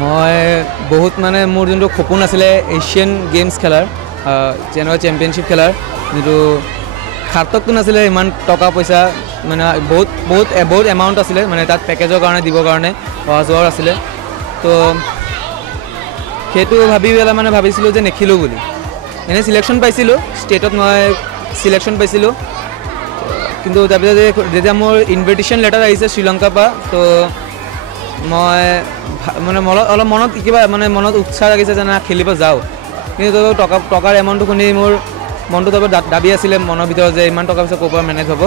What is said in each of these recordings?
মই বহুত মানে মোৰ যোনটো সপোন আছিলে এছিয়ান গেমছ খেলাৰ যেনেকুৱা চেম্পিয়নশ্বিপ খেলাৰ যিটো খাৰ্তকটো নাছিলে ইমান টকা পইচা মানে বহুত এমাউণ্ট আছিলে মানে তাত পেকেজৰ কাৰণে দিবৰ কাৰণে অহা যোৱাৰ আছিলে তো সেইটো ভাবি পেলাই মানে ভাবিছিলোঁ যে নেখেলোঁ বুলি এনেই চিলেকশ্যন পাইছিলোঁ ষ্টেটত মই চিলেকশ্যন পাইছিলোঁ কিন্তু তাৰপিছত যেতিয়া মোৰ ইনভিটেশ্যন লেটাৰ আহিছে শ্ৰীলংকাৰ পৰা তো মই মানে অলপ মনত কিবা মানে মনত উৎসাহ লাগিছে যে না খেলিব যাওঁ কিন্তু টকাৰ এমাউণ্টটো শুনি মোৰ মনটো তাৰপৰা দাবী আছিলে মনৰ ভিতৰত যে ইমান টকা পইচা ক'ৰ পৰা মেনেজ হ'ব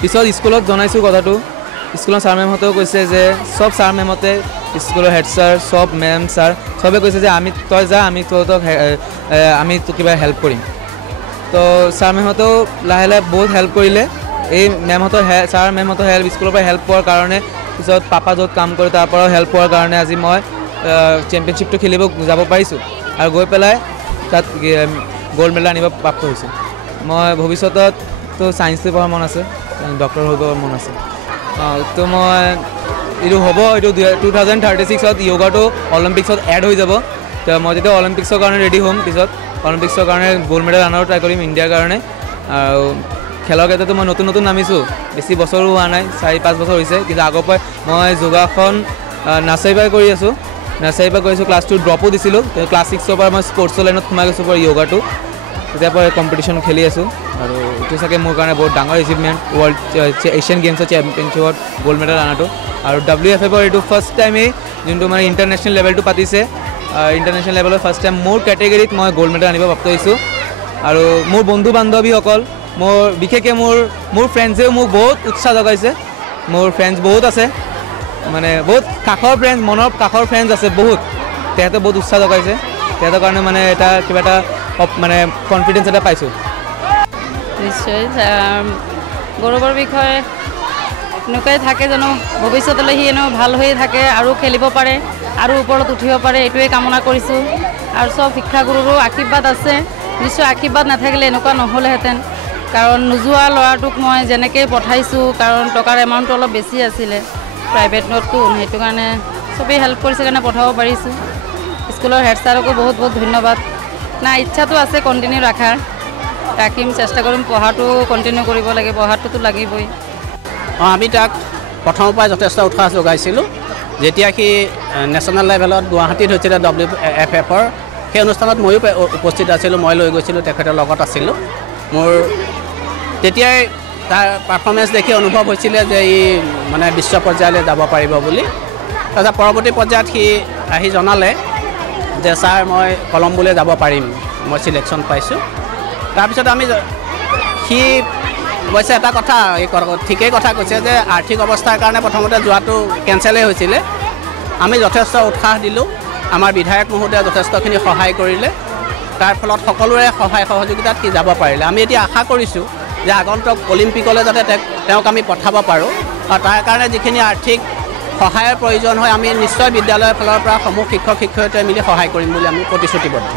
পিছত স্কুলত জনাইছোঁ কথাটো স্কুলৰ ছাৰ মেমহঁতেও কৈছে যে চব ছাৰ মেমহঁতে স্কুলৰ হেড ছাৰ চব মেম ছাৰ চবে কৈছে যে তই যা আমি তহঁতক আমি তোক কিবা হেল্প কৰিম তো ছাৰ মেমহঁতেও লাহে লাহে বহুত হেল্প কৰিলে এই ছাৰ মেমহঁতৰ হেল্প স্কুলৰ পৰা হেল্প পোৱাৰ কাৰণে পিছত পাপা য'ত কাম কৰে তাৰ পৰাও হেল্প পোৱাৰ কাৰণে আজি মই চেম্পিয়নশ্বিপটো খেলিব যাব পাৰিছোঁ আৰু গৈ পেলাই তাত গ'ল্ড মেডেল আনিব প্ৰাপ্ত হৈছোঁ মই ভৱিষ্যততো ছায়েন্সটো পঢ়াৰ মন আছে ডক্টৰ হ'বৰ মন আছে তো মই এইটো হ'ব এইটো 2036ত য়োগাটো অলিম্পিক্সত এড হৈ যাব তো মই যেতিয়া অলিম্পিক্সৰ কাৰণে ৰেডি হ'ম পিছত অলিম্পিক্সৰ কাৰণে গ'ল্ড মেডেল আনাৰো ট্ৰাই কৰিম ইণ্ডিয়াৰ কাৰণে আৰু খেলৰ ক্ষেত্ৰতো মই নতুন নামিছোঁ বেছি বছৰো হোৱা নাই 4-5 বছৰ হৈছে কিন্তু আগৰ পৰাই মই যোগাসন নাৰ্চাৰীৰ পৰাই কৰি আছোঁ ক্লাছ 2 ড্ৰপো দিছিলোঁ ক্লাছ 6ৰ পৰা মই স্পৰ্টছৰ লাইনত সোমাই গৈছোঁ পৰা য়োগাটো তেতিয়াৰ পৰা কম্পিটিশ্যন খেলি আছোঁ আৰু এইটো চাগে মোৰ কাৰণে বহুত ডাঙৰ এচিভমেণ্ট ৱৰ্ল্ড এছিয়ান গেমছৰ চেম্পিয়নশ্বিপত গ'ল্ড মেডেল অনাটো আৰু WFFৰ এইটো ফাৰ্ষ্ট টাইমেই যোনটো মানে ইণ্টাৰনেশ্যনেল লেভেলটো পাতিছে ইণ্টাৰনেশ্যনেল লেভেলৰ ফাৰ্ষ্ট টাইম মোৰ কেটেগৰীত মই গ'ল্ড মেডেল আনিব প্ৰাপ্ত হৈছোঁ আৰু মোৰ বন্ধু বান্ধৱীসকল বিশেষকৈ মোৰ ফ্ৰেণ্ডছেও মোক বহুত উৎসাহ জগাইছে মোৰ ফ্ৰেণ্ডছ বহুত আছে মানে বহুত কাষৰ ফ্ৰেণ্ডছ মনৰ কাষৰ ফ্ৰেণ্ডছ আছে বহুত তেহেঁতে বহুত উৎসাহ জগাইছে তেহেঁতৰ কাৰণে মানে কিবা এটা মানে কনফিডেঞ্চ এটা পাইছোঁ নিশ্চয় গৌৰৱৰ বিষয়ে এনেকুৱাই থাকে জানো ভৱিষ্যতলৈ সি এনেও ভাল হৈ থাকে আৰু খেলিব পাৰে আৰু ওপৰত উঠিব পাৰে এইটোৱে কামনা কৰিছোঁ আৰু চব শিক্ষাগুৰুৰো আশীৰ্বাদ আছে নিশ্চয় আশীৰ্বাদ নাথাকিলে এনেকুৱা নহ'লেহেঁতেন কাৰণ নোযোৱা ল'ৰাটোক মই যেনেকৈ পঠাইছোঁ কাৰণ টকাৰ এমাউণ্টটো অলপ বেছি আছিলে প্ৰাইভেটতো সেইটো কাৰণে চবেই হেল্প কৰিছে কাৰণে পঠাব পাৰিছোঁ স্কুলৰ হেড ছাৰকো বহুত বহুত ধন্যবাদ না ইচ্ছাটো আছে কণ্টিনিউ ৰাখিম চেষ্টা কৰিম পঢ়াটো কণ্টিনিউ কৰিব লাগে পঢ়াটোতো লাগিবই আমি তাক প্ৰথমৰ পৰাই যথেষ্ট উৎসাহ যোগাইছিলোঁ যেতিয়া সি নেশ্যনেল লেভেলত গুৱাহাটীত হৈছিলে WFFৰ সেই অনুষ্ঠানত ময়ো উপস্থিত আছিলোঁ মই লৈ গৈছিলোঁ তেখেতৰ লগত আছিলোঁ মোৰ তেতিয়াই তাৰ পাৰফৰ্মেঞ্চ দেখি অনুভৱ হৈছিলে যে ই মানে বিশ্ব পৰ্যায়লৈ যাব পাৰিব বুলি তাৰপিছত পৰৱৰ্তী পৰ্যায়ত সি আহি জনালে যে ছাৰ মই কলম্বোলৈ যাব পাৰিম মই চিলেকশ্যন পাইছোঁ তাৰপিছত সি অৱশ্যে এটা কথা ঠিকেই কথা কৈছে যে আৰ্থিক অৱস্থাৰ কাৰণে প্ৰথমতে যোৱাটো কেঞ্চেলেই হৈছিলে আমি যথেষ্ট উৎসাহ দিলোঁ আমাৰ বিধায়ক মহোদয়ে যথেষ্টখিনি সহায় কৰিলে তাৰ ফলত সকলোৰে সহায় সহযোগিতাত সি যাব পাৰিলে আমি এতিয়া আশা কৰিছোঁ যে আগন্তুক অলিম্পিকলৈ যাতে তেওঁক আমি পঠাব পাৰোঁ আৰু তাৰ কাৰণে যিখিনি আৰ্থিক সহায়ৰ প্ৰয়োজন হয় আমি নিশ্চয় বিদ্যালয়ৰ ফালৰ পৰা সমূহ শিক্ষক শিক্ষয়িত্ৰীয়ে মিলি সহায় কৰিম বুলি আমি প্ৰতিশ্ৰুতিবদ্ধ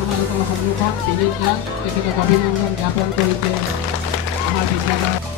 তোমালোকৰ সন্মুখত তিনিটা তেখেতক অভিনন্দন জ্ঞাপন কৰিছে আমাৰ বিদ্যালয়